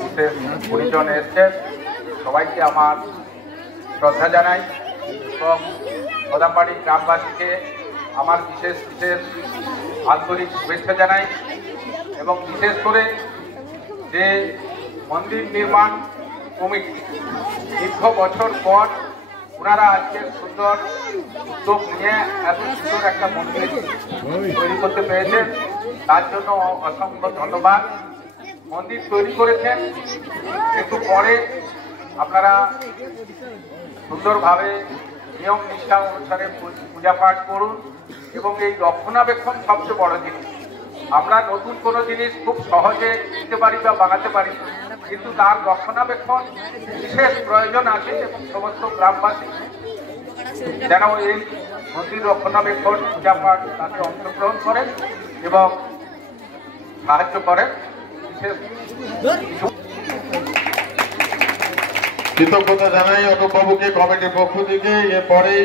বিশেষ পরিজন এসছেন, সবাইকে আমার শ্রদ্ধা জানাই এবং কদমবাড়ি গ্রামবাসীকে আমার বিশেষ বিশেষ আন্তরিক শুভেচ্ছা জানাই। এবং বিশেষ করে যে মন্দির নির্মাণ কমিটি দীর্ঘ বছর পর ওনারা আজকে সুন্দর উদ্যোগ নিয়ে এত সুন্দর একটা মন্দির তৈরি করতে পেরেছেন, তার জন্য অসংখ্য ধন্যবাদ। মন্দির তৈরি করেছেন, কিন্তু পরে আপনারা সুন্দরভাবে নিয়ম নিষ্ঠা অনুসারে পূজা পাঠ করুন এবং এই রক্ষণাবেক্ষণ সবচেয়ে বড় জিনিস। আমরা নতুন কোনো জিনিস খুব সহজে নিতে পারি বা বানাতে পারি, কিন্তু তার রক্ষণাবেক্ষণ বিশেষ প্রয়োজন আছে এবং সমস্ত গ্রামবাসী যেন এই মন্দির রক্ষণাবেক্ষণ পূজা পাঠ তাতে অংশগ্রহণ করেন এবং সাহায্য করেন। বিশেষ কৃতজ্ঞতা জানাই অনুপবাবুকে কমিটির পক্ষ থেকে। এরপরেই